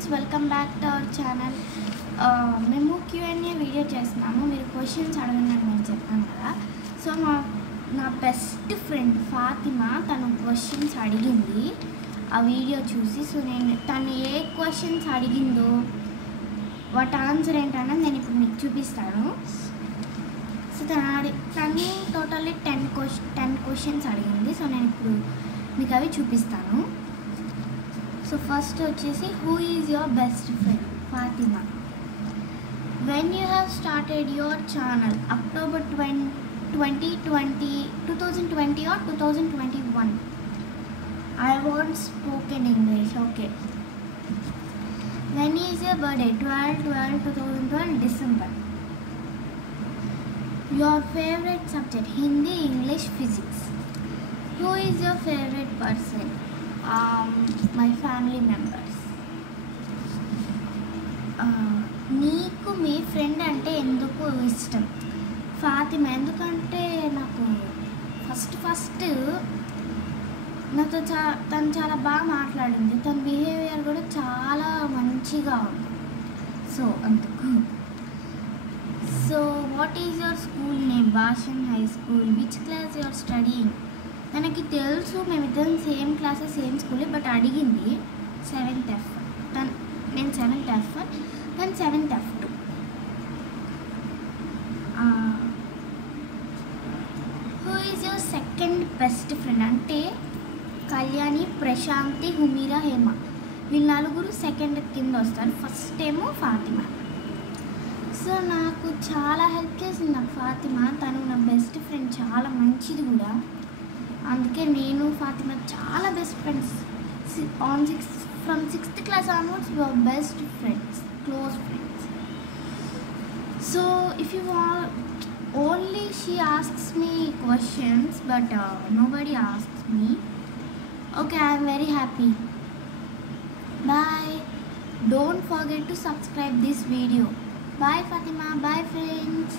Friends, welcome back to our channel. మేము Q&A video చేస్తున్నాము. మీరు క్వశ్చన్స్ అడగండి అని నేను చెప్పాను కదా. సో నా బెస్ట్ ఫ్రెండ్ ఫాతిమా తను క్వశ్చన్స్ అడిగింది ఆ వీడియో చూసి. సో తను ఏ క్వశ్చన్స్ అడిగిందో వాటి ఆన్సర్ ఏంటన్నది నేను ఇప్పుడు మీకు చూపిస్తాను. సో తను టోటల్లీ 10 క్వశ్చన్స్ అడిగింది. సో నేను ఇప్పుడు మీకు అవి చూపిస్తాను. సో ఫస్ట్ వచ్చేసి, who is your best friend? Fatima. When you have started your channel? October 2020 or 2021? I won't spoken English. Okay. When is your birthday? 12/12/2012 December. Your favorite subject? Hindi, English, physics. Who is your favorite person? My family members. నీకు మీ ఫ్రెండ్ అంటే ఎందుకు ఇష్టం? ఫాతిమా. ఎందుకంటే నాకు ఫస్ట్ నాతో తను చాలా బాగా మాట్లాడింది. తన బిహేవియర్ కూడా చాలా మంచిగా ఉంది. సో అందుకు. So what is your school name? Bhashan high school. Which class your studying? తనకి తెలుసు మేమిద్దరం సేమ్ క్లాస్ సేమ్ స్కూలే, బట్ అడిగింది 7th F. నేను 7th F, తను 7th F2. Who is your second best friend? అంటే కళ్యాణి, ప్రశాంతి, హుమీరా, హేమ. వీళ్ళు నలుగురు సెకండ్ కింద వస్తారు. ఫస్ట్ ఏమో ఫాతిమా. సో నాకు చాలా హెల్ప్ చేసింది నాకు ఫాతిమా. తను నా బెస్ట్ ఫ్రెండ్, చాలా మంచిది కూడా. అందుకే నేను ఫాతిమా చాలా best friends. From 6th class onwards we are best friends, close friends. So if you want, only she asks me questions, but nobody asks me. Okay, I am very happy. Bye. Don't forget to subscribe this video. Bye Fatima. Bye friends.